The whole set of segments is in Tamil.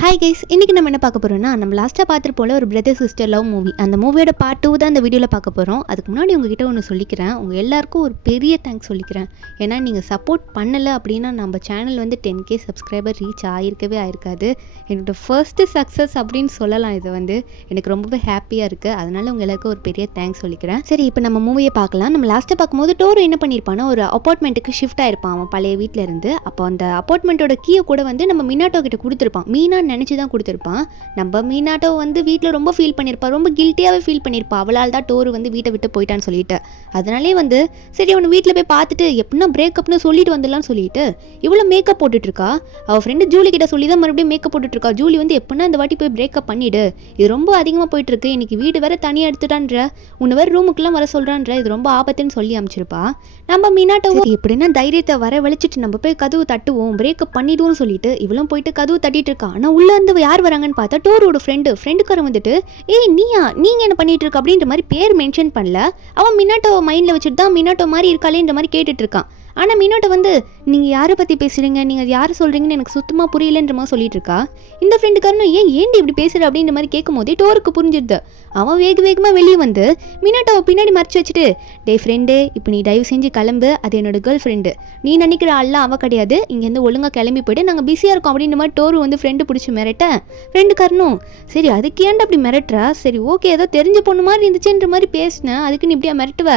ஹாய் கைஸ், இன்றைக்கி நம்ம என்ன பார்க்க போகிறோம்னா, நம்ம லாஸ்ட்டாக பார்த்துட்டு போல ஒரு பிரதர் சிஸ்டர் லவ் மூவி, அந்த மூவியோட பார்ட் 2 தான் இந்த வீடியோவில் பார்க்க போகிறோம். அதுக்கு முன்னாடி உங்ககிட்ட ஒன்று சொல்லிக்கிறேன், உங்கள் எல்லாருக்கும் ஒரு பெரிய தேங்க்ஸ் சொல்லிக்கிறேன். ஏன்னா நீங்கள் சப்போர்ட் பண்ணலை அப்படின்னா நம்ம சேனல் வந்து 10K சப்ஸ்கிரைபர் ரீச் ஆகிருக்காது. என்னோடய ஃபர்ஸ்ட்டு சக்ஸஸ் அப்படின்னு சொல்லலாம். இது வந்து எனக்கு ரொம்பவே ஹாப்பியாக இருக்குது. அதனால் உங்கள் எல்லாருக்கும் ஒரு பெரிய தேங்க்ஸ் சொல்லிக்கிறேன். சரி, இப்போ நம்ம மூவியை பார்க்கலாம். நம்ம லாஸ்ட்டாக பார்க்கும்போது டோரு என்ன பண்ணியிருப்பான்னா, ஒரு அப்பார்ட்மெண்ட்டுக்கு ஷிஃப்ட் ஆகிருப்பான் அவன் பழைய வீட்டில் இருந்து. அப்போ அந்த அப்பார்ட்மெண்ட்டோட கீயை கூட வந்து நம்ம மினாட்டோ கிட்ட கொடுத்துருப்பான். மீனா நினச்சி தான் கொடுத்துருப்பான். நம்ம மீனாட்டோ வந்து வீட்டில் ரொம்ப ஃபீல் பண்ணியிருப்பா, ரொம்ப கில்ட்டியாகவே ஃபீல் பண்ணியிருப்பா. அவளால் தான் டோரு வந்து வீட்டை விட்டு போயிட்டான்னு சொல்லிட்டு. அதனாலே வந்து சரி அவனை வீட்டில் போய் பார்த்துட்டு எப்படின்னா பிரேக்கப்னு சொல்லிட்டு வந்துடலான்னு சொல்லிட்டு இவ்வளோ மேக்கப் போட்டுட்ருக்கா. அவள் ஃப்ரெண்டு ஜூலி கிட்ட சொல்லி தான் மறுபடியும் மேக்கப் போட்டுட்ருக்கா. ஜூலி வந்து எப்படின்னா இந்த வாட்டி போய் பிரேக்கப் பண்ணிவிடு, இது ரொம்ப அதிகமாக போயிட்டுருக்கு, இன்னைக்கு வீடு வேறு தனியாக எடுத்துட்டான்ற, உன்னை வேறு ரூமுக்குலாம் வர சொல்கிறான்ற, இது ரொம்ப ஆபத்துன்னு சொல்லி அமைச்சிருப்பா. நம்ம மீனாட்டோ எப்படின்னா தைரியத்தை வர வலிச்சிட்டு நம்ம போய் கதவு தட்டுவோம், பிரேக்கப் பண்ணிடுவோம்னு சொல்லிட்டு இவளும் போயிட்டு கதவு தட்டிட்டு இருக்கா. ஆனால் உள்ள வந்து யார் வராங்கன்னு பார்த்தா டோரோட ஃப்ரெண்டுக்காரன் வந்துட்டு ஏய் நீங்கள் என்ன பண்ணிட்டு இருக்க அப்படின்ற மாதிரி பேர் மென்ஷன் பண்ணல. அவன் மினாட்டோ மைண்டில் வச்சுட்டு தான் மினாட்டோ மாதிரி இருக்காளேன்ற மாதிரி கேட்டுட்டு இருக்கான். ஆனால் மினாட்டோ வந்து நீங்கள் யாரை பற்றி பேசுகிறீங்க, நீங்கள் யாரை சொல்கிறீங்கன்னு எனக்கு சுத்தமாக புரியலன்ற மாதிரி சொல்லிட்டு இருக்கா. இந்த ஃப்ரெண்டுக்காரனும் ஏன்டி இப்படி பேசுகிற அப்படின்ற மாதிரி கேட்கும் போதே டோருக்கு புரிஞ்சிடுது. அவன் வேகமாக வெளியே வந்து மினாட்டோவை பின்னாடி மறைச்சி வச்சுட்டு, டே ஃப்ரெண்டு, இப்போ நீ தயவு செஞ்சு கிளம்பு, அது என்னோட கேர்ள் ஃப்ரெண்டு, நீ நினைக்கிற ஆள்லாம் அவள் கிடையாது, இங்கேருந்து ஒழுங்காக கிளம்பி போய்ட்டு நாங்கள் பிஸியாக இருக்கோம் அப்படின்ற மாதிரி டோரு வந்து ஃப்ரெண்டு பிடிச்சி மிரட்ட. ஃப்ரெண்டுக்காரனும் சரி அதுக்கு ஏன்டா அப்படி மிரட்டுறா, சரி ஓகே ஏதோ தெரிஞ்ச பொண்ணு மாதிரி இருந்துச்சுன்ற மாதிரி பேசினேன், அதுக்கு நீ இப்படியா மிரட்டுவ,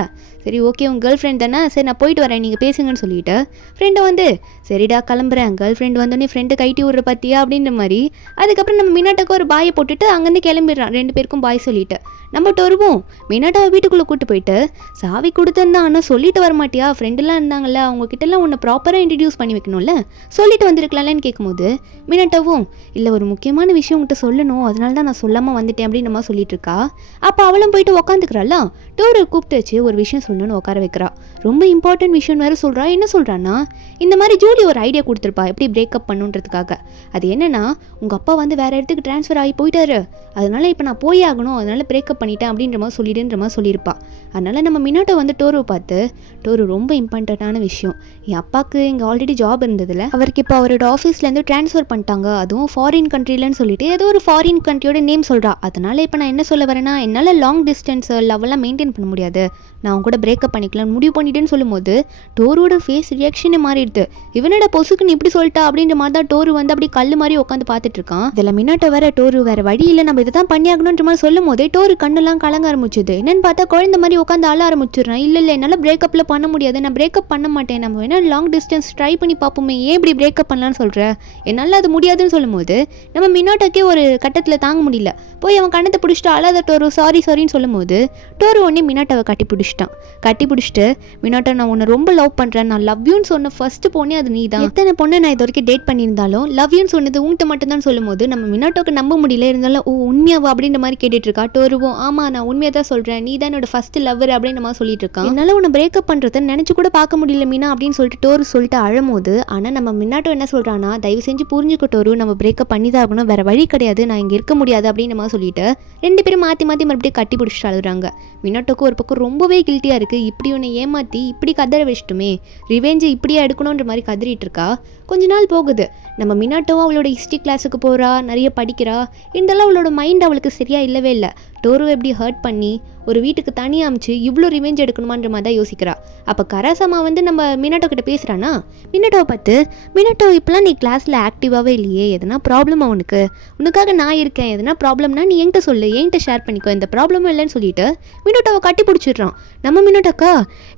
சரி ஓகே உங்கள் கேர்ள் ஃப்ரெண்ட் தானே, சரி நான் போயிட்டு வரேன் நீங்கள் பேசுங்கன்னு சொல்லிட்டு ஃப்ரெண்டை வந்து சரிடா கிளம்புறேன், கேர்ள் ஃப்ரெண்டு வந்தோடனே ஃப்ரெண்டு கைட்டி விட்ற பார்த்தியா அப்படின்ற மாதிரி. அதுக்கப்புறம் நம்ம மினாட்டோக்கு ஒரு பாயை போட்டுட்டு அங்கேருந்து கிளம்பிடுறான், 2 பேருக்கும் பாய் சொல்லிட்டு. நம்ம டோருவும் மினாட்டோவை வீட்டுக்குள்ளே கூப்பிட்டு போயிட்டு சாவி கொடுத்தேன் ஆனால் சொல்லிட்டு வர மாட்டியா, ஃப்ரெண்டுலாம் இருந்தாங்கல்ல அவங்கக்கிட்டலாம் உன்னை ப்ராப்பராக இன்ட்ரடியூஸ் பண்ணி வைக்கணும்ல, சொல்லிட்டு வந்திருக்கலாம்லன்னு கேட்கும்போது மினாட்டோவும் இல்லை ஒரு முக்கியமான விஷயம் உங்கள்கிட்ட சொல்லணும், அதனால தான் நான் சொல்லாமல் வந்துட்டேன் அப்படின்னு நம்ம சொல்லிட்டு இருக்கா. அப்போ அவளும் போயிட்டு உக்காந்துக்கிறாளா. டோரை கூப்பிட்டு வச்சு ஒரு விஷயம் சொல்லணும்னு உட்கார வைக்கிறா. ரொம்ப இம்பார்ட்டன்ட் விஷயம் வேறு சொல்கிறா. என்ன சொல்கிறான்னா, இந்த மாதிரி ஜூலி ஒரு ஐடியா கொடுத்துருப்பா எப்படி பிரேக்கப் பண்ணுன்றதுக்காக. அது என்னன்னா, உங்கள் அப்பா வந்து வேறு இடத்துக்கு ட்ரான்ஸ்ஃபர் ஆகி போயிட்டாரு, அதனால இப்போ நான் போய் ஆகணும், அதனால பிரேக்கப் பண்ணிட்டேன் அப்படின்ற மாதிரி சொல்லிடுன்ற மாதிரி சொல்லியிருப்பா. அதனால் நம்ம மினாட்டோ வந்து டோருவை பார்த்து, டோரு ரொம்ப இம்பார்ட்டண்ட்டான விஷயம், என் அப்பாவுக்கு இங்கே ஆல்ரெடி ஜாப் இருந்ததில்ல, அவருக்கு இப்போ அவரோட ஆஃபீஸ்லேருந்து ட்ரான்ஸ்ஃபர் பண்ணிட்டாங்க, அதுவும் ஃபாரின் கண்ட்ரிலன்னு சொல்லிட்டு ஏதோ ஒரு ஃபாரின் கண்ட்ரியோட நேம் சொல்கிறா. அதனால் இப்போ நான் என்ன சொல்ல வரேன்னா, என்னால் லாங் டிஸ்டன்ஸ் லவ்வெல்லாம் மெயின்டைன் பண்ண முடியாது, நான் அவங்க கூட பிரேக்கப் பண்ணிக்கலாம் முடிவு பண்ணிட்டேன்னு சொல்லும்போது டோரோட ஃபேஸ் ரியாக்ஷனே மாறிடுது. இவனோட பொசுக்குன்னு இப்படி சொல்லிட்டா அப்படின்ற மாதிரி தான் டோரு வந்து அப்படி கல் மாதிரி உட்காந்து பார்த்துட்டு இருக்கான். இதில் மினாட்டோ வேற டோரு வேற வழி இல்லை நம்ம இதை தான் பண்ணி ஆகணுன்ற மாதிரி சொல்லும் போதே டோரு கண்ணெல்லாம் கலங்க ஆரம்பிச்சுது. என்னன்னு பார்த்தா குழந்தை மாதிரி உட்காந்து ஆள ஆரம்பிச்சிடுறான். இல்லை என்னால் பிரேக்கப்பில் பண்ண முடியாது, நான் பிரேக்கப் பண்ண மாட்டேன், நம்ம வேணா லாங் டிஸ்டன்ஸ் ட்ரை பண்ணி பார்ப்போமே, ஏன் இப்படி பிரேக்கப் பண்ணலான்னு சொல்கிறேன், என்னால் அது முடியாதுன்னு சொல்லும் போது நம்ம மினாட்டோக்கே ஒரு கட்டத்தில் தாங்க முடியல. போய் அவன் கண்ணத்தை பிடிச்சிட்டு அழாத டோரு சாரின்னு சொல்லும் போது டோரு உடனே மினாட்டோவை கட்டி பிடிச்சிட்டு மினாட்டோ நான் உன்னை ரொம்ப லவ் பண்ணுறேன், நான் லவ் யூன்னு சொன்ன ஃபர்ஸ்ட் பொண்ணே அது நீ தான், எத்தனை பொண்ணை நான் இது வரைக்கும் டேட் பண்ணியிருந்தாலும் லவ் யூன்னு சொன்னது உங்கள்கிட்ட மட்டும்தான் சொல்லும் போது நம்ம மினாட்டோக்கு நம்ப முடியல. இருந்தாலும் ஓ உண்மையாவா அப்படின்ற மாதிரி கேட்டுட்டு இருக்கா. டோருவும் ஆமாம் நான் உண்மையாக தான் சொல்கிறேன், நீ தான் என்னோட ஃபர்ஸ்ட் லவ்வர் அப்படின்ற மாதிரி சொல்லிட்டு இருக்கான். என்னால் உன்னை பிரேக்கப் பண்ணுறதை நினச்சி கூட பார்க்க முடியல மீனா அப்படின்னு சொல்லிட்டு டோரு சொல்லிட்டு அழும்போது, ஆனால் நம்ம மினாட்டோ என்ன சொல்கிறான்னா, தயவு செஞ்சு புரிஞ்சுக்க டோரு, நம்ம பிரேக்கப் பண்ணி தான் ஆகணும், வேறு வழி கிடையாது, நான் இங்கே இருக்க முடியாது அப்படின்னு மாதிரி சொல்லிட்டு 2 பேரும் மாற்றி மறுபடியும் கட்டி பிடிச்சிட்டு அழுகுறாங்க. மினாட்டோக்கு ஒரு பக்கம் ரொம்பவே கில்ட்டியாக இருக்குது, இப்படி உன்னை ஏமாற்றி இப்படி கதற வச்சிட்டுமே, ரிவெஞ்சை இப்படியே எடுக்கணுன்ற மாதிரி கதறிட்டு இருக்கா. கொஞ்ச நாள் போகுது. நம்ம மினாட்டோவும் அவளோட ஹிஸ்ட்ரி கிளாஸுக்கு போகிறா, நிறைய படிக்கிறா, இருந்தாலும் அவளோட மைண்ட் அவளுக்கு சரியாக இல்லவே இல்லை. டோரு எப்படி ஹர்ட் பண்ணி ஒரு வீட்டுக்கு தனியாக அமைச்சு இவ்வளோ ரிவெஞ்ச் எடுக்கணுமான்ற மாதிரி தான் யோசிக்கிறா. அப்போ கராசமா வந்து நம்ம மினாட்டோ கிட்ட பேசுகிறானா, மினாட்டோவை பார்த்து மினாட்டோ இப்போலாம் நீ கிளாஸில் ஆக்டிவாகவே இல்லையே, எதனா ப்ராப்ளம் உனக்காக நான் இருக்கேன், எதனா ப்ராப்ளம்னா நீ என்கிட்ட சொல்லு, என்கிட்ட ஷேர் பண்ணிக்கோ, எந்த ப்ராப்ளமும் இல்லைன்னு சொல்லிட்டு மினாட்டோவை கட்டி பிடிச்சிடுறான். நம்ம மினாட்டோக்கா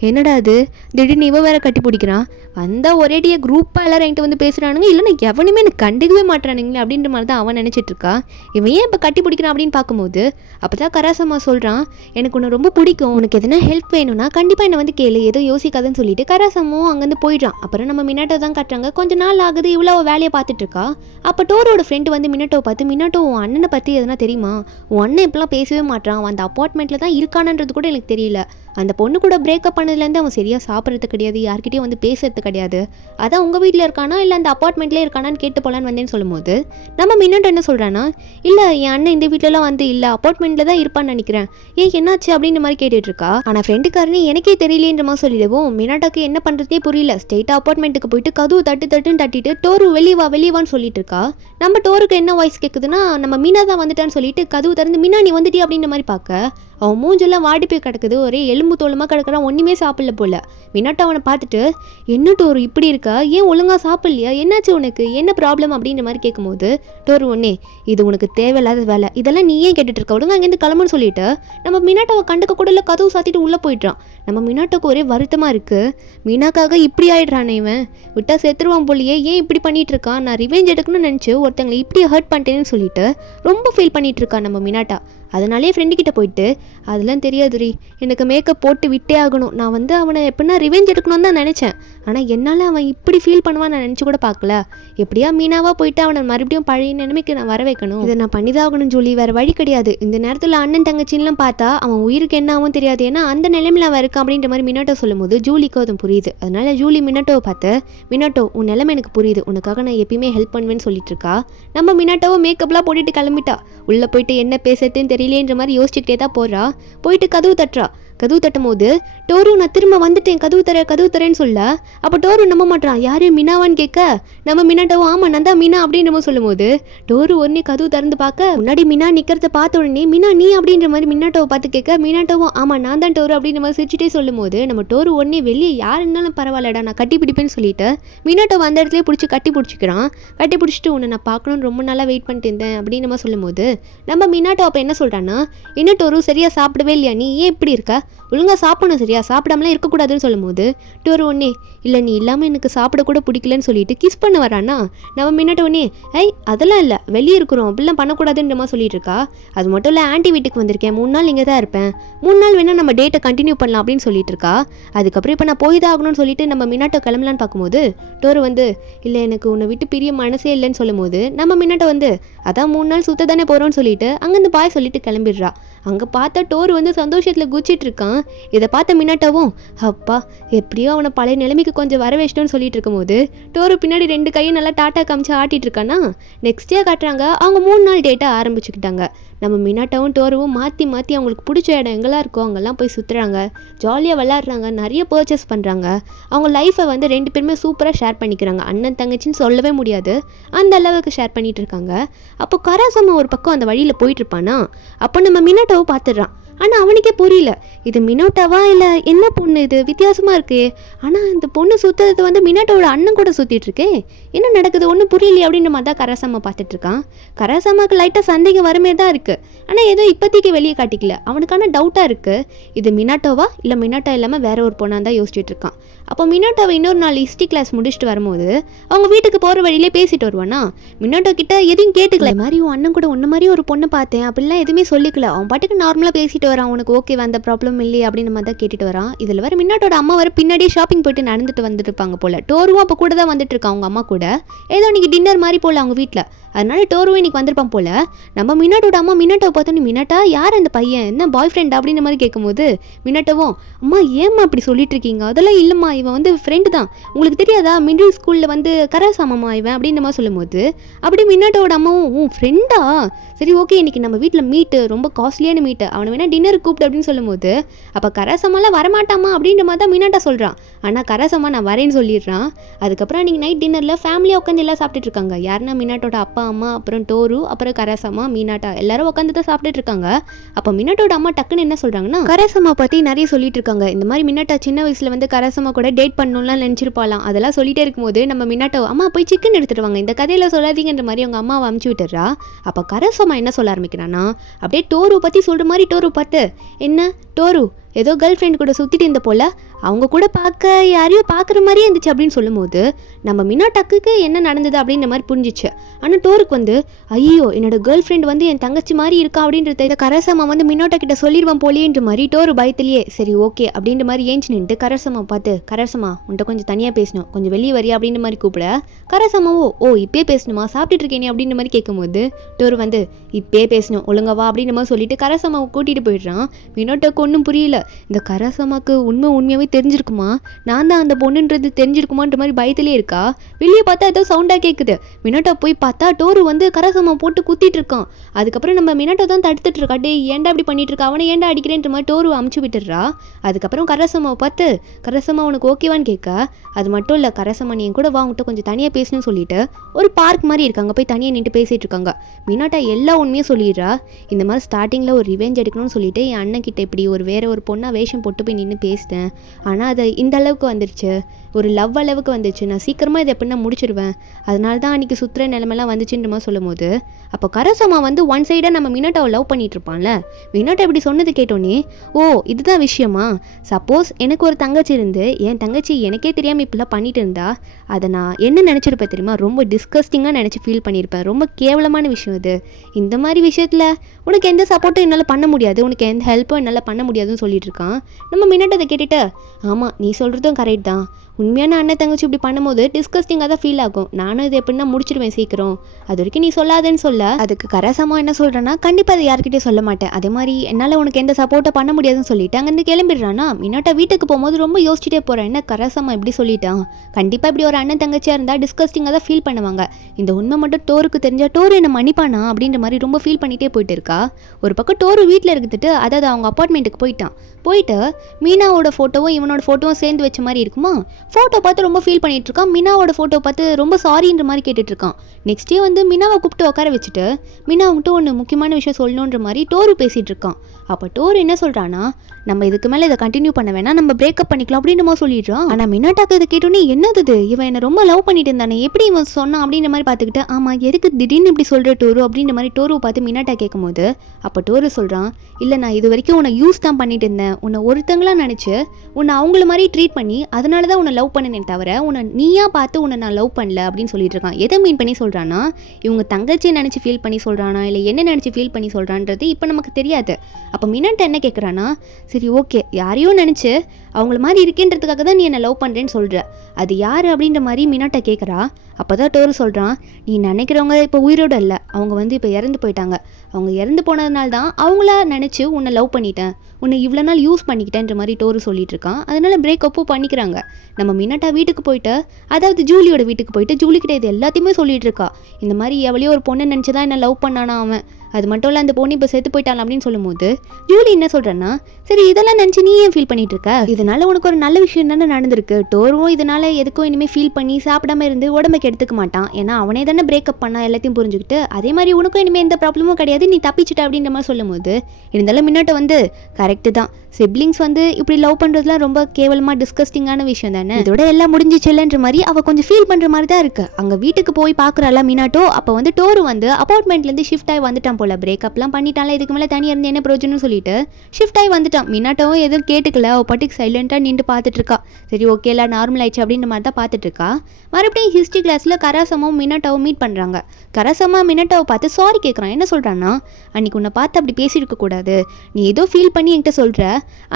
என்னடா அது திடீர்னு இவ வேற கட்டி பிடிக்கிறான், வந்தால் ஒரேடியாக குரூப்பாக எல்லாரும் என்கிட்ட வந்து பேசுகிறானுங்க, இல்லைன்னா எவனுமே எனக்கு கண்டுக்கவே மாட்டானுங்களே அப்படின்ற மாதிரி தான் அவன் நினச்சிட்டு இருக்கா. இவன் ஏன் இப்போ கட்டி பிடிக்கிறான் அப்படின்னு பார்க்கும்போது அப்போ தான் கராசமா சொல்கிறான், எனக்கு உன்னை ரொம்ப பிடிக்கும், உனக்கு எதனா ஹெல்ப் வேணும்னா கண்டிப்பாக என்னை வந்து கேளு, ஏதோ யோசிக்காதுன்னு சொல்லிட்டு கராசமும் அங்கேருந்து போயிடுறான். அப்புறம் நம்ம மினாட்டோ தான் கட்டுறாங்க. கொஞ்ச நாள் ஆகுது, இவ்வளோ வேலையை பார்த்துட்டு இருக்கா. அப்போ டோரோட ஃப்ரெண்டு வந்து மினாட்டோவை பார்த்து, மினாட்டோ உன் அண்ணனை பற்றி எதனா தெரியுமா, உன் அண்ணன் இப்பெல்லாம் பேசவே மாட்டான், அந்த அப்பார்ட்மெண்ட்டில் தான் இருக்கானன்றது கூட எனக்கு தெரியல, அந்த பொண்ணு கூட பிரேக்கப் பண்ணதுலேருந்து அவன் சரியாக சாப்பிட்றது கிடையாது, யார்கிட்டயும் வந்து பேசுறது கிடையாது. அதான் உங்கள் வீட்டில் இருக்கானா இல்லை அந்த அப்பார்ட்மெண்ட்லேயே இருக்கானான்னு கேட்டு போகலான்னு வந்தேன்னு சொல்லும்போது நம்ம மின்னோட்ட என்ன சொல்கிறான்னா, இல்லை என் அண்ணன் இந்த வீட்டிலலாம் வந்து இல்லை அப்பார்ட்மெண்ட்டில் தான் இருப்பான்னு நினைக்கிறேன், ஏன் என்னாச்சு அப்படின்ற மாதிரி கேட்டுட்டு இருக்கா. ஆனால் ஃப்ரெண்டுக்காரனே எனக்கே தெரியலேன்ற மாதிரி சொல்லிடுவோம். மினாட்டாக்கு என்ன பண்ணுறதே புரியல. ஸ்ட்ரெயிட்டாக அப்பார்ட்மெண்ட்டுக்கு போயிட்டு கதவு தட்டுன்னு தட்டிட்டு டோரு வெளியவான்னு சொல்லிட்டு இருக்கா. நம்ம டோருக்கு என்ன வாய்ஸ் கேட்குதுன்னா நம்ம மீனா தான் வந்துட்டான்னு சொல்லிட்டு கதவு திறந்து மீனா நீ வந்துட்டி அப்படின்ற மாதிரி பார்க்க அவன் மூஞ்செல்லாம் வாடி போய் கிடக்குது, ஒரே எலும்பு தோலமாக கிடக்குறான், ஒன்றுமே சாப்பிடல போல. மினாட்டா அவனை பார்த்துட்டு என்ன டோரு இப்படி இருக்கா, ஏன் ஒழுங்காக சாப்பிட்லையா, என்னாச்சு உனக்கு, என்ன ப்ராப்ளம் அப்படின்ற மாதிரி கேட்கும்போது டோரு ஒன்னே இது உனக்கு தேவையில்லாத வேலை, இதெல்லாம் நீ ஏன் கேட்டுட்டு இருக்க, ஒழுங்காக அங்கேருந்து கிளம்புன்னு சொல்லிட்டு நம்ம மினாட்டாவை கண்டுக்க கூட இல்லை, கதவு சாத்திட்டு உள்ளே போயிட்டான். நம்ம மினாட்டாவுக்கு ஒரே வருத்தமாக இருக்குது. மீனாக்காக இப்படி ஆயிடுறானே இவன், விட்டா செத்துருவான் போலியே, ஏன் இப்படி பண்ணிட்டு இருக்கான், நான் ரிவெஞ்ச் எடுக்கணும்னு நினச்சி ஒருத்தங்களை இப்படி ஹர்ட் பண்ணிட்டேன்னு சொல்லிட்டு ரொம்ப ஃபீல் பண்ணிட்டு இருக்கான் நம்ம மினாட்டா. அதனாலே ஃப்ரெண்டுக்கிட்ட போயிட்டு அதெல்லாம் தெரியாதுரி, எனக்கு மேக்கப் போட்டு விட்டே ஆகணும், நான் வந்து அவனை எப்படின்னா ரிவெஞ்ச் எடுக்கணும்னு தான் நினச்சேன், ஆனால் என்னால் அவன் இப்படி ஃபீல் பண்ணுவான்னு நான் நினச்சி கூட பார்க்கல, எப்படியா மீனாவாக போயிட்டு அவனை மறுபடியும் பழைய நிலைமைக்கு நான் வர வைக்கணும், இதை நான் பண்ணிதான் ஆகணும்னு சொல்லி வேறு வழி கிடையாது. இந்த நேரத்தில் அண்ணன் தங்கச்சின்லாம் பார்த்தா அவன் உயிருக்கு என்ன ஆகும் தெரியாது, ஏன்னா அந்த நிலைமையில் அவன் இருக்கான் அப்படின்ற மாதிரி மினாட்டோ சொல்லும்போது ஜூலிக்கும் அது புரியுது. அதனால ஜூலி மினாட்டோவை பார்த்து மினாட்டோ உன் நிலைமை எனக்கு புரியுது, உனக்காக நான் எப்பயுமே ஹெல்ப் பண்ணுவேன்னு சொல்லிட்டு இருக்கா. நம்ம மினாட்டோவை மேக்கப்லாம் போட்டுட்டு கிளம்பிட்டா. உள்ளே போயிட்டு என்ன பேசுறதுன்னு தெரியலேன்ற மாதிரி யோசிச்சுக்கிட்டே தான் போகிறா. போயிட்டு கதவு தட்டுறா. கதவு தட்டும் போது டோரு நான் திரும்ப வந்துட்டேன், கதவு தரேன்னு சொல்ல. அப்போ டோரு நம்ப மாட்டான், யாரு மீனாவான்னு கேட்க நம்ம மினாட்டோவோ ஆமாம் நான் தான் மீனா அப்படின்ற சொல்லும் போது டோரு உடனே கதவு திறந்து பார்க்க முன்னாடி மீனா நிற்கிறத பார்த்த உடனே மீனா நீ அப்படின்ற மாதிரி மினாட்டோவை பார்த்து கேட்க மினாட்டோவோ ஆமாம் நான் தான் டோரு அப்படின்ற மாதிரி சிரிச்சுட்டே சொல்லும் போது நம்ம டோரு உடனே வெளியே யார் இருந்தாலும் பரவாயில்லடா நான் கட்டி பிடிப்பேன்னு சொல்லிட்டு மினாட்டோவை அந்த இடத்துல பிடிச்சி கட்டி பிடிச்சிக்கிறான். கட்டி பிடிச்சிட்டு உன்னை நான் பார்க்கணுன்னு ரொம்ப நாளாக வெயிட் பண்ணிட்டு இருந்தேன் அப்படின்னு நம்ம சொல்லும் போது நம்ம மினாட்டோ அப்போ என்ன சொல்கிறான்னா, என்ன டோரு சரியாக சாப்பிடவே இல்லையா, நீ ஏன் இப்படி இருக்க, ஒழுங்காக சாப்பிடணும் சரியா, சாப்பிடாமலாம் இருக்கக்கூடாதுன்னு சொல்லும் போது டோரு ஒன்னே இல்லை நீ இல்லாமல் எனக்கு சாப்பிடக்கூட பிடிக்கலன்னு சொல்லிட்டு கிஸ் பண்ண வரானா. நம்ம மின்னாட்ட உடனே அதெல்லாம் இல்லை வெளியே இருக்கிறோம் அப்படிலாம் பண்ணக்கூடாதுன்ற மாதிரி சொல்லிட்டு இருக்கா. அது மட்டும் இல்லை ஆன்ட்டி வீட்டுக்கு வந்திருக்கேன், 3 நாள் இங்கே தான் இருப்பேன், 3 நாள் வேணால் நம்ம டேட்டை கண்டினியூ பண்ணலாம் அப்படின்னு சொல்லிட்டு இருக்கா. அதுக்கப்புறம் இப்போ நான் போய் தான் ஆகணும்னு சொல்லிட்டு நம்ம மின்னாட்டை கிளம்பலான்னு பார்க்கும்போது டோரு வந்து இல்லை எனக்கு உன்னை விட்டு பிரிய மனசே இல்லைன்னு சொல்லும் போது நம்ம மின்னாட்டை வந்து அதான் 3 நாள் சுத்த தானே போகிறோன்னு சொல்லிட்டு அங்கேருந்து பாய் சொல்லிட்டு கிளம்பிடுறா. அங்கே பார்த்தா டோரு வந்து சந்தோஷத்தில் குச்சிட்டு இருக்கான். இதை பார்த்த மின்னாட்டாவும் அப்பா எப்படியோ அவனை பழைய நிலைமைக்கு கொஞ்சம் வர வச்சிட்டோன்னு சொல்லிட்டு இருக்கும்போது டோரு பின்னாடி 2 கையும் நல்லா டாட்டா காமிச்சு ஆட்டிட்டு இருக்கானா. நெக்ஸ்ட் டே காட்டுறாங்க அவங்க 3 நாள் டேட்டை ஆரம்பிச்சுக்கிட்டாங்க. நம்ம மினாட்டாவும் டோருவும் மாற்றி அவங்களுக்கு பிடிச்ச இடம் எங்கெல்லாம் இருக்கோ அங்கெல்லாம் போய் சுற்றுறாங்க, ஜாலியாக விளாட்றாங்க, நிறைய பர்ச்சேஸ் பண்ணுறாங்க. அவங்க லைஃப்பை வந்து 2 பேருமே சூப்பராக ஷேர் பண்ணிக்கிறாங்க. அண்ணன் தங்கச்சின்னு சொல்லவே முடியாது, அந்த அளவுக்கு ஷேர் பண்ணிகிட்டு இருக்காங்க. அப்போ கராசம்மா ஒரு பக்கம் அந்த வழியில் போயிட்டுருப்பானா. அப்போ நம்ம மினாட்டாவை பார்த்துடுறான். ஆனால் அவனுக்கே புரியல இது மினோட்டாவா இல்லை என்ன பொண்ணு இது வித்தியாசமாக இருக்கே, ஆனால் இந்த பொண்ணு சுற்றுறது வந்து மினாட்டோட அண்ணன் கூட சுற்றிட்டு இருக்கே, என்ன நடக்குது ஒன்றும் புரியலையே அப்படின்ற மாதிரி தான் கராசம்மா பார்த்துட்ருக்கான். கராசம்மாவுக்கு லைட்டாக சந்தேகம் வரமே தான் இருக்குது, ஆனால் ஏதோ இப்போதைக்கு வெளியே காட்டிக்கல. அவனுக்கான டவுட்டாக இருக்குது இது மினாட்டோவா இல்லை மினாட்டோ இல்லாமல் வேற ஒரு பொண்ணாக தான் யோசிச்சுட்டு இருக்கான். அப்போ மினாட்டோவை இன்னொரு நாள் ஹிஸ்ட்ரி கிளாஸ் முடிச்சுட்டு வரும்போது அவங்க வீட்டுக்கு போகிற வழியிலே பேசிட்டு வருவானா. மினாட்டோ கிட்ட எதையும் கேட்டுக்கல, இது மாதிரி உன் அண்ணன் கூட ஒன்று மாதிரி ஒரு பொண்ணை பார்த்தேன் அப்படிலாம் எதுவுமே சொல்லிக்கல, அவன் பாட்டுக்கு நார்மலாக பேசிட்டு வரான், உனக்கு ஓகே அந்த ப்ராப்ளம் இல்லையே அப்படின்னு மாதிரி தான் கேட்டுட்டு வரான். இதில் வர மின்னாட்டோட அம்மா வர பின்னாடியே ஷாப்பிங் போயிட்டு நடந்துட்டு வந்துட்டு இருப்பாங்க போல. டோருவும் அப்போ கூட தான் வந்துட்டு இருக்கான் அவங்க அம்மா கூட, ஏதோ இன்னைக்கு டின்னர் மாதிரி போல அவங்க வீட்டில், அதனால டோருவும் இன்னைக்கு வந்திருப்பான் போல. நம்ம மின்னாட்டோட அம்மா மின்னாட்டோவை பார்த்தோன்னு மின்னாட்டா யார் அந்த பையன் என்ன பாய் ஃப்ரெண்ட் அப்படின்ற மாதிரி கேட்கும்போது மின்னாட்டவும் அம்மா ஏம்மா அப்படி சொல்லிட்டு இருக்கீங்க, அதெல்லாம் இல்லைம்மா இவன் வந்து ஃப்ரெண்டு தான், உங்களுக்கு தெரியாதா மிடில் ஸ்கூலில் வந்து கராசாமம்மா இவன் அப்படின்ற மாதிரி சொல்லும்போது அப்படி மின்னாட்டோட அம்மாவும் ஃப்ரெண்டா சரி ஓகே இன்னைக்கு நம்ம வீட்டில் மீட்டு ரொம்ப காஸ்ட்லியான மீட்டு, அவனை வேணா டின்னர் கூப்பிட்டு அப்படின்னு சொல்லும்போது அப்போ கராசம்மாலாம் வரமாட்டாமா அப்படின்ற மாதிரி தான் மின்னாட்டா சொல்கிறான். ஆனால் கராசம்மா நான் வரேன்னு சொல்லிடுறான். அதுக்கப்புறம் அன்றைக்கி நைட் டின்னரில் ஃபேமிலியாக உட்காந்து எல்லாம் சாப்பிட்டுட்டு இருக்காங்க. யாருன்னா மின்னாட்டோட அப்பா அம்மா அப்புறம் டோரு அப்புறம் கராசம்மா மீனாட்டா எல்லாரும் உட்காந்து தான் சாப்பிட்டுட்டு இருக்காங்க. அப்போ மின்னாட்டோட அம்மா டக்குன்னு என்ன சொல்கிறாங்கன்னா கராசம்மா பற்றி நிறைய சொல்லிட்டு இருக்காங்க. இந்த மாதிரி மின்னாட்டா சின்ன வயசில் வந்து கராசம்மா கூட டேட் பண்ணணும்லாம் நினச்சிருப்பாலாம். அதெல்லாம் சொல்லிட்டே இருக்கும்போது நம்ம மின்னாட்டோ அம்மா போய் சிக்கன் எடுத்துட்டு வாங்க, இந்த கதையில் சொல்லாதீங்கன்ற மாதிரி அவங்க அம்மாவை அமுச்சு விட்டுறா. அப்போ கராசம்மா என்ன சொல்ல ஆரம்பிக்கிறான்னா அப்படியே டோரு பற்றி சொல்கிற மாதிரி டோரு பார்த்து என்ன டோரு ஏதோ கேர்ள் ஃப்ரெண்ட் கூட சுற்றிட்டு இருந்த போல் அவங்க கூட பார்க்க யாரையோ பார்க்குற மாதிரியே இருந்துச்சு அப்படின்னு சொல்லும்போது நம்ம மினாட்டாக்கு என்ன நடந்தது அப்படின்ற மாதிரி புரிஞ்சிச்சு. ஆனால் டோருக்கு வந்து ஐயோ என்னோட கேர்ள் ஃப்ரெண்ட் வந்து என் தங்கச்சி மாதிரி இருக்கா அப்படின்றத இதை கரசம்மா வந்து மின்னோட்ட கிட்ட சொல்லிடுவான் போலியன்ற மாதிரி டோரு பயத்திலேயே சரி ஓகே அப்படின்ற மாதிரி ஏஞ்சி நின்றுட்டு கரசம்மா பார்த்து கரசம்மா உன்ட்ட கொஞ்சம் தனியாக பேசணும், கொஞ்சம் வெளியே வரியா அப்படின்ற மாதிரி கூப்பிட கரசம்மாவோ ஓ இப்பே பேசணுமா சாப்பிட்டுட்டு இருக்கேனே அப்படின்ற மாதிரி கேட்கும்போது டோரு வந்து இப்பே பேசணும் ஒழுங்கவா அப்படின்ற மாதிரி சொல்லிட்டு கரசம்மாவை கூட்டிகிட்டு போயிடுறான். மின்னோட்டக்கு ஒன்றும் புரியல, இந்த கரசமாக்கு உண்மையாகவே தெரிஞ்சிருக்குமா, நான் தான் அந்த பொண்ணுன்றது தெரிஞ்சிருக்குமான்ற மாதிரி பயத்திலே இருக்கா. வெளியே பார்த்தா ஏதோ சவுண்டாக கேட்குது. மினாட்டோ போய் பார்த்தா டோரு வந்து கரசமா போட்டு குத்திட்டு இருக்கான். அதுக்கப்புறம் நம்ம மினாட்டோ தான் தடுத்துட்டு இருக்கா. டே ஏன்டா இப்படி பண்ணிட்டு இருக்கா, அவனை ஏன்டா அடிக்கிறேன்ற மாதிரி டோரு அமுச்சு விட்டுடுறா. அதுக்கப்புறம் கரசமாவை பார்த்து கரசமா உனக்கு ஓகேவான்னு கேட்க, அது மட்டும் இல்லை கரசமா நீ கூட வா, உங்கள்கிட்ட கொஞ்சம் தனியாக பேசணும்னு சொல்லிட்டு ஒரு பார்க் மாதிரி இருக்காங்க, போய் தனியாக நின்று பேசிகிட்டு இருக்காங்க. மினாட்டா எல்லா உண்மையும் சொல்லிடுறா. இந்த மாதிரி ஸ்டார்டிங்கில் ஒரு ரிவெஞ்ச் எடுக்கணும்னு சொல்லிட்டு என் அண்ணன் கிட்ட இப்படி வேற ஒரு பொண்ணாக வேஷம் போட்டு போய் நின்று பேசிட்டேன். ஆனால் அது இந்த அளவுக்கு வந்துருச்சு, ஒரு லவ் அளவுக்கு வந்துச்சு. நான் சீக்கிரமாக இதை எப்படின்னா முடிச்சிடுவேன். அதனால தான் அன்றைக்கி சுற்றுற நிலமெல்லாம் வந்துச்சுன்ற மாதிரி சொல்லும் போது, அப்போ கரசமா வந்து ஒன் சைடாக நம்ம மினாட்டாவை லவ் பண்ணிட்டு இருப்பான்ல. மினாட்டா இப்படி சொன்னது கேட்டோன்னே, ஓ இதுதான் விஷயமா, சப்போஸ் எனக்கு ஒரு தங்கச்சி இருந்து என் தங்கச்சி எனக்கே தெரியாமல் இப்படிலாம் பண்ணிட்டு இருந்தா அதை நான் என்ன நினச்சிருப்பேன் தெரியுமா, ரொம்ப டிஸ்கஸ்டிங்காக நினச்சி ஃபீல் பண்ணியிருப்பேன். ரொம்ப கேவலமான விஷயம் இது. இந்த மாதிரி விஷயத்தில் உனக்கு எந்த சப்போர்ட்டும் என்னால் பண்ண முடியாது, உனக்கு எந்த ஹெல்ப்பும் என்னால் பண்ண முடியாதுன்னு சொல்லிட்டு இருக்கான். நம்ம மினாட்டை அதை கேட்டுட்டு, ஆமாம் நீ சொல்கிறதும் கரெக்ட் தான், உண்மையான அண்ணன் தங்கச்சி இப்படி பண்ணும்போது டிஸ்கஸ்டிங்காக தான் ஃபீல் ஆகும். நானும் இது எப்படின்னா முடிச்சிடுவேன் சீக்கிரம், அது வரைக்கும் நீ சொல்லாதேன்னு சொல்ல, அதுக்கு கரசமா என்ன சொல்கிறேன்னா, கண்டிப்பாக அதை யார்கிட்டே சொல்ல மாட்டேன், அதே மாதிரி என்னால் உனக்கு எந்த சப்போர்ட்டை பண்ண முடியாதுன்னு சொல்லிட்டு அங்கேருந்து கிளம்பிடுறானா. மினாட்டா வீட்டுக்கு போகும்போது ரொம்ப யோசிச்சுட்டே போகிறேன், என்ன கரசமா இப்படி சொல்லிட்டான், கண்டிப்பாக இப்படி ஒரு அண்ணன் தங்கச்சியாக இருந்தால் டிஸ்கஸ்டிங்காக தான் ஃபீல் பண்ணுவாங்க. இந்த உண்மை மட்டும் டோருக்கு தெரிஞ்சால் டோரு என்ன மன்னிப்பானா அப்படின்ற மாதிரி ரொம்ப ஃபீல் பண்ணிகிட்டே போயிட்டு இருக்கா. ஒரு பக்கம் டோரு வீட்டில் இருந்துட்டு, அதாவது அவங்க அப்பார்ட்மெண்ட்டுக்கு போயிட்டு மீனாவோட ஃபோட்டோவும் இவனோட ஃபோட்டோவும் சேர்ந்து வச்ச மாதிரி இருக்குமா. ஃபோட்டோ பார்த்து ரொம்ப ஃபீல் பண்ணிட்டு இருக்கான். மீனாவோட ஃபோட்டோ பார்த்து ரொம்ப சாரின்ற மாதிரி கேட்டுட்டு இருக்கான். நெக்ஸ்ட் டே வந்து மீனாவை கூப்பிட்டு உட்கார வச்சுட்டு, மீனா அவங்ககிட்ட ஒன்று முக்கியமான விஷயம் சொல்லணுன்ற மாதிரி டோரு பேசிகிட்டு இருக்கான். அப்போ டோரு என்ன சொல்கிறான்னா, நம்ம இதுக்கு மேலே இதை கண்டினியூ பண்ண வேணாம், நம்ம பிரேக்கப் பண்ணிக்கலாம் அப்படின்ற மாதிரி சொல்லிடுறான். ஆனால் மினாட்டாக்கு இதை கேட்டோன்னே, என்னது இவன் என்னை ரொம்ப லவ் பண்ணிட்டு இருந்தானே, எப்படி இவன் சொன்னான் அப்படின்ற மாதிரி பார்த்துக்கிட்டு, ஆமாம் எதுக்கு திடீர்னு இப்படி சொல்கிற டோரு அப்படின்ற மாதிரி டோருவை பார்த்து மினாட்டா கேட்கும்போது, அப்போ டோரு சொல்கிறான், இல்லை நான் இது வரைக்கும் உன்னை யூஸ் தான் பண்ணிட்டு இருந்தேன், உன்னை ஒருத்தங்களாக நினச்சி உன்னை அவங்கள மாதிரி ட்ரீட் பண்ணி அதனால தான் உன்னை லவ் பண்ணனே தவிர உன்னை நீயா பார்த்து உன்னை நான் லவ் பண்ணல அப்படின்னு சொல்லிட்டு இருக்கான். எதை மீன் பண்ணி சொல்கிறான்னா, இவங்க தங்கச்சியை நினச்சி ஃபீல் பண்ணி சொல்கிறானா இல்லை என்ன நினச்சி ஃபீல் பண்ணி சொல்கிறான்றது இப்போ நமக்கு தெரியாது. அப்போ மினாட்டா என்ன கேட்குறான்னா, சரி ஓகே யாரையோ நினச்சி அவங்கள மாதிரி இருக்கேன்றதுக்காக தான் நீ என்னை லவ் பண்ணுறேன்னு சொல்கிற, அது யார் அப்படின்ற மாதிரி மினாட்டா கேட்குறா. அப்போ தான் டோரு சொல்கிறான், நீ நினைக்கிறவங்க இப்போ உயிரோடு இல்லை, அவங்க வந்து இப்போ இறந்து போயிட்டாங்க, அவங்க இறந்து போனதுனால தான் அவங்கள நினச்சி உன்னை லவ் பண்ணிட்டேன், உன்னை இவ்வளோ நாள் யூஸ் பண்ணிக்கிட்டேன்ற மாதிரி டோரு சொல்லிட்டு இருக்கான். அதனால பிரேக்கப்பும் பண்ணிக்கிறாங்க. நம்ம மினாட்டா வீட்டுக்கு போயிட்டு, அதாவது ஜூலியோட வீட்டுக்கு போயிட்டு ஜூலிக்கிட்ட இது எல்லாத்தையுமே சொல்லிட்டு இருக்கா. இந்த மாதிரி எவ்வளோ ஒரு பொண்ணை நினச்சி தான் என்ன லவ் பண்ணானா அவன், அது மட்டும் இல்லை அந்த பொண்ணு இப்போ செத்து போயிட்டான் அப்படின்னு சொல்லும்போது ஜூலி என்ன சொல்கிறேன்னா, சரி இதெல்லாம் நினச்சி நீ ஏன் ஃபீல் பண்ணிட்டு இருக்க, இதனால உனக்கு ஒரு நல்ல விஷயம் தானே நடந்திருக்கு. டோரும் இதனால எதுக்கும் இனிமேல் ஃபீல் பண்ணி சாப்பிடாம இருந்து உடம்புக்கு எடுத்துக்க மாட்டான், ஏன்னா அவனே தானே பிரேக்கப் பண்ணா எல்லாத்தையும் புரிஞ்சுக்கிட்டு, அதே மாதிரி உனக்கும் இனிமேல் எந்த ப்ராப்ளமும் கிடையாது, நீ தப்பிச்சிட்ட அப்படின்ற மாதிரி சொல்லும்போது, இருந்தாலும் மின்னாட்ட வந்து கரெக்டு தான், சிப்ளிங்ஸ் வந்து இப்படி லவ் பண்ணுறதுலாம் ரொம்ப கேவலமாக டிஸ்கஸ்டிங்கான விஷயம் தானே, இதோட எல்லாம் முடிஞ்சிச்சுன்ற மாதிரி அவள் கொஞ்சம் ஃபீல் பண்ணுற மாதிரி தான் இருக்குது. அங்கே வீட்டுக்கு போய் பார்க்குறாளா மினாட்டோ. அப்போ வந்து டோரு வந்து அப்பார்ட்மெண்ட்லேருந்து ஷிஃப்ட் ஆகி வந்துட்டான் போல, பிரேக்கப்லாம் பண்ணிட்டால, இதுக்கு மேலே தனியாக இருந்து என்ன பிரயோஜனம்னு சொல்லிட்டு ஷிஃப்ட் ஆகி வந்துட்டான். மினாட்டோவும் எதுவும் கேட்டுக்கல, அவள் பாட்டுக்கு சைலண்ட்டாக நின்று பார்த்துட்டு இருக்கா. சரி ஓகே எல்லாம் நார்மல் ஆயிடுச்சு அப்படின்ற மாதிரி தான் பார்த்துட்டு இருக்கா. மறுபடியும் ஹிஸ்ட்ரி கிளாஸில் கராசமாவும் மினாட்டாவும் மீட் பண்ணுறாங்க. கராசமா மினாட்டாவை பார்த்து சாரி கேட்குறான். என்ன சொல்கிறான்னா, அன்றைக்கி உன்னை பார்த்து அப்படி பேசியிருக்கக்கூடாது, நீ ஏதோ ஃபீல் பண்ணி என்கிட்ட சொல்கிற,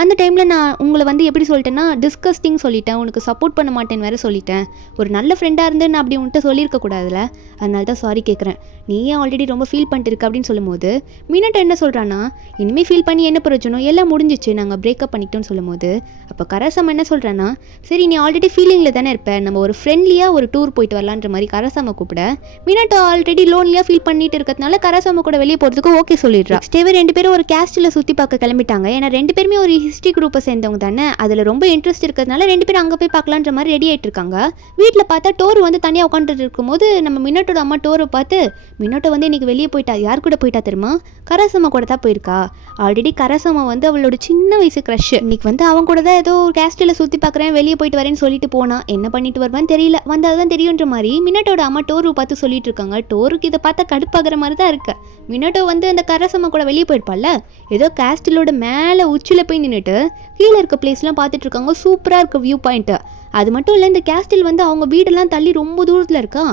அந்த டைமில் நான் உங்களை வந்து எப்படி சொல்லிட்டேன்னா டிஸ்கஸ்டிங் சொல்லிட்டேன், உனக்கு சப்போர்ட் பண்ண மாட்டேன்னு வேறு சொல்லிட்டேன், ஒரு நல்ல ஃப்ரெண்டாக இருந்து நான் அப்படி உன்கிட்ட சொல்லியிருக்கக்கூடாதுல, அதனால தான் சாரி கேட்குறேன், நீ ஏன் ஆல்ரெடி ரொம்ப ஃபீல் பண்ணிட்டு இருக்க அப்படின்னு சொல்லும்போது மினாட்டா என்ன சொல்கிறான்னா, இனிமேல் ஃபீல் பண்ணி என்ன பிரயோஜனம், எல்லாம் முடிஞ்சிச்சு, நாங்கள் பிரேக்கப் பண்ணிட்டோம்னு சொல்லும்போது அப்போ கரசம் என்ன சொல்கிறேன்னா, சரி நீ ஆல்ரெடி ஃபீலிங்கில் தானே இருப்ப, நம்ம ஒரு ஃப்ரெண்ட்லியாக ஒரு டூர் போயிட்டு வரலான்ற மாதிரி கரசாம கூப்பிட, மினாட்டா ஆல்ரெடி லோன்லியாக ஃபீல் பண்ணிட்டு இருக்கிறதுனால கரசாம கூட வெளியே போகிறதுக்கு ஓகே சொல்லிடுறா. ஸ்டேவே ரெண்டு பேரும் ஒரு கேஸ்டில் சுற்றி பார்க்க கிளம்பிட்டாங்க. ஏன்னா ரெண்டு பேருமே ஒரு ஹிஸ்ட்ரி குரூப்பை சேர்ந்தவங்க தானே, அதில் ரொம்ப இன்ட்ரெஸ்ட் இருக்கிறதுனால ரெண்டு பேரும் அங்கே போய் பார்க்கலான்ற மாதிரி ரெடி ஆகிட்டு இருக்காங்க. வீட்டில் பார்த்தா டோரு வந்து தனியாக உட்காந்துட்டு இருக்கும்போது நம்ம மினாட்டோட அம்மா டோரை பார்த்து, மினாட்டோ வந்து இன்னைக்கு வெளியே போயிட்டா, யார் கூட போயிட்டா தெரியுமா, கரசம்மா கூட தான் போயிருக்கா, ஆல்ரெடி கரசம்மா வந்து அவளோட சின்ன வயசு க்ரஷ், இன்னைக்கு வந்து அவங்க கூட தான் ஏதோ கேஸ்டில் சுற்றி பார்க்குறேன் வெளியே போயிட்டு வரேன்னு சொல்லிட்டு போனா, என்ன பண்ணிட்டு வருவான்னு தெரியல, வந்தால் தான் தெரியுன்ற மாதிரி மினாட்டோட அம்மா டோரு பார்த்து சொல்லிட்டு இருக்காங்க. டோருக்கு இதை பார்த்தா கடுப்பாகிற மாதிரி தான் இருக்கு. மினாட்டோ வந்து அந்த கரசம்மா கூட வெளியே போயிருப்பால, ஏதோ கேஸ்டிலோட மேலே உச்சியில் போய் நின்றுட்டு கீழே இருக்க பிளேஸ்லாம் பார்த்துட்டு இருக்காங்க. சூப்பராக இருக்க வியூ பாயிண்ட்டு. அது மட்டும் இல்லை, இந்த கேஸ்டில் வந்து அவங்க வீடெல்லாம் தள்ளி ரொம்ப தூரத்தில் இருக்கா,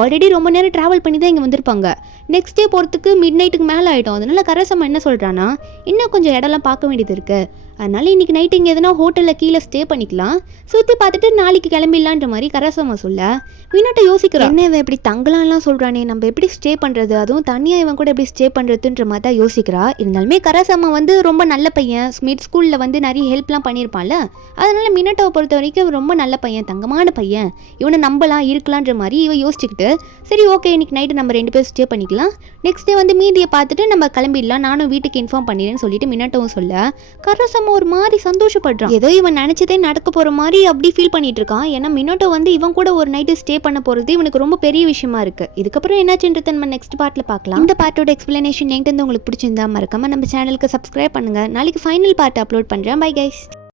ஆல்ரெடி ரொம்ப நேரம் ட்ராவல் பண்ணி தான் இங்கே வந்திருப்பாங்க. நெக்ஸ்ட் டே போகிறதுக்கு மிட் நைட்டுக்கு மேலே ஆகிட்டோம். அதனால கரசம்மா என்ன சொல்கிறான்னா, இன்னும் கொஞ்சம் இடம்லாம் பார்க்க வேண்டியது இருக்குது, அதனால இன்னைக்கு நைட்டு இங்கே எதனா ஹோட்டலில் கீழே ஸ்டே பண்ணிக்கலாம், சுற்றி பார்த்துட்டு நாளைக்கு கிளம்பிடலான்ற மாதிரி கராசமா சொல்ல மினாட்டோ யோசிக்கிறான். என்ன இவன் எப்படி தங்கலாம்லாம் சொல்கிறானே, நம்ம எப்படி ஸ்டே பண்ணுறது, அதுவும் தனியாக இவன் கூட எப்படி ஸ்டே பண்ணுறதுன்ற மாதிரி தான் யோசிக்கிறா. இருந்தாலுமே கராசமா வந்து ரொம்ப நல்ல பையன், ஸ்மித் ஸ்கூலில் வந்து நிறைய ஹெல்ப்லாம் பண்ணியிருப்பான்ல, அதனால மினாட்டோவை பொறுத்த வரைக்கும் ரொம்ப நல்ல பையன், தங்கமான பையன், இவனை நம்பலாம் இருக்கலான்ற மாதிரி இவன் யோசிச்சுக்கிட்டு சரி ஓகே இன்னைக்கு நைட்டு நம்ம 2 பேரும் ஸ்டே பண்ணிக்கலாம், நெக்ஸ்ட் டே வந்து மீதியை பார்த்துட்டு நம்ம கிளம்பிடலாம், நானும் வீட்டுக்கு இன்ஃபார்ம் பண்ணிடுறேன்னு சொல்லிட்டு மினாட்டோவும் சொல்ல கராசமா ஒரு மாதிரி சந்தோஷப்படுறான். ஏதோ இவன் நினைச்சதே நடக்க போற மாதிரி அப்படி ஃபீல் பண்ணிட்டு இருக்கான். ஏன்னா மினாட்டோ வந்து இவன் கூட ஒரு நைட்டு ஸ்டே பண்ண போறது இவனுக்கு ரொம்ப பெரிய விஷயமா இருக்கு. இதுக்கப்புறம் என்னாச்சுன்றத நம்ம நெக்ஸ்ட் பார்ட்ல பார்க்கலாம். இந்த பார்ட்டோட எக்ஸ்பிளனேஷன் என்கிட்ட இருந்து உங்களுக்கு பிடிச்சிருந்தா மறக்காம நம்ம சேனலுக்கு சப்ஸ்கிரைப் பண்ணுங்க. நாளைக்கு ஃபைனல் பார்ட் அப்லோட் பண்றேன். Bye guys.